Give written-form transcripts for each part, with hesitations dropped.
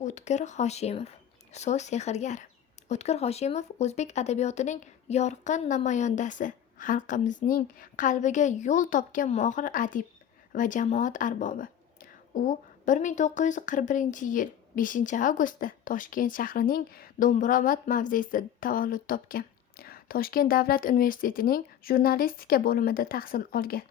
O'tkir Hoshimov. So'z sehrgari. O'tkir Hoshimov o'zbek adabiyotining yorqin namoyandasi, xalqimizning qalbiga yo'l topgan mohir adib va jamoat arbobi. U 1941-yil 5-avgustda Toshkent shahrining Do'mbrobod mavzesida tavallud topgan. Toshkent davlat universitetining jurnalistika bo'limida tahsil olgan.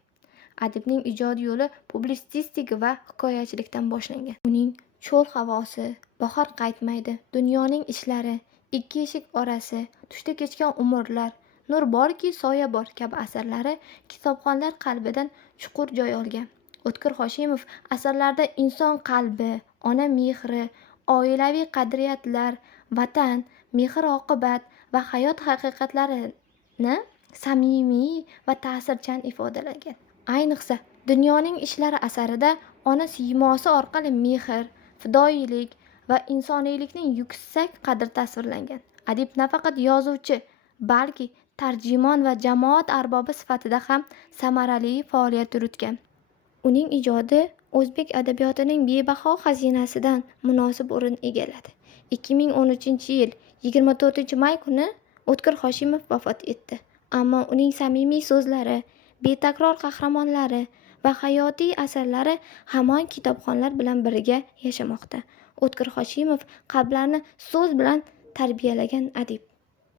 Adibning ijod yo'li publitsistika va hikoyachilikdan boshlangan. Uning Cho'l havosi, bahor qaytmaydi, dunyoning ishlari, ikki eshik orasi, tushda kechgan umrlar, nur borki soya bor kabi asarlari kitobxonlar qalbidan chuqur joy olgan. O'tkir Hoshimov asarlarda inson qalbi, ona mehri, oilaviy qadriyatlar, vatan, mehr-oqibat va hayot haqiqatlarini samimiy va ta'sirchan ifodalagan. Ayniqsa dunyoning ishlari asarida ona siymosi orqali mehr, fidoyilik va insoniylikning yuksak qadri tasvirlangan. Adib nafaqat yozuvchi, balki tarjimon va jamoat arbobi sifatida ham samarali faoliyat yuritgan. Uning ijodi o'zbek adabiyotining bebaho xazinasidan munosib o'rin egalladi. 2013-yil 24-may kuni O'tkir Hoshimov vafot etdi. Ammo uning samimiy so'zlari, betakror qahramonlari va hayotiy asarlari hamon kitobxonlar bilan birga yashamoqda. O'tkir Hoshimov qalblarni so'z bilan tarbiyalagan adib.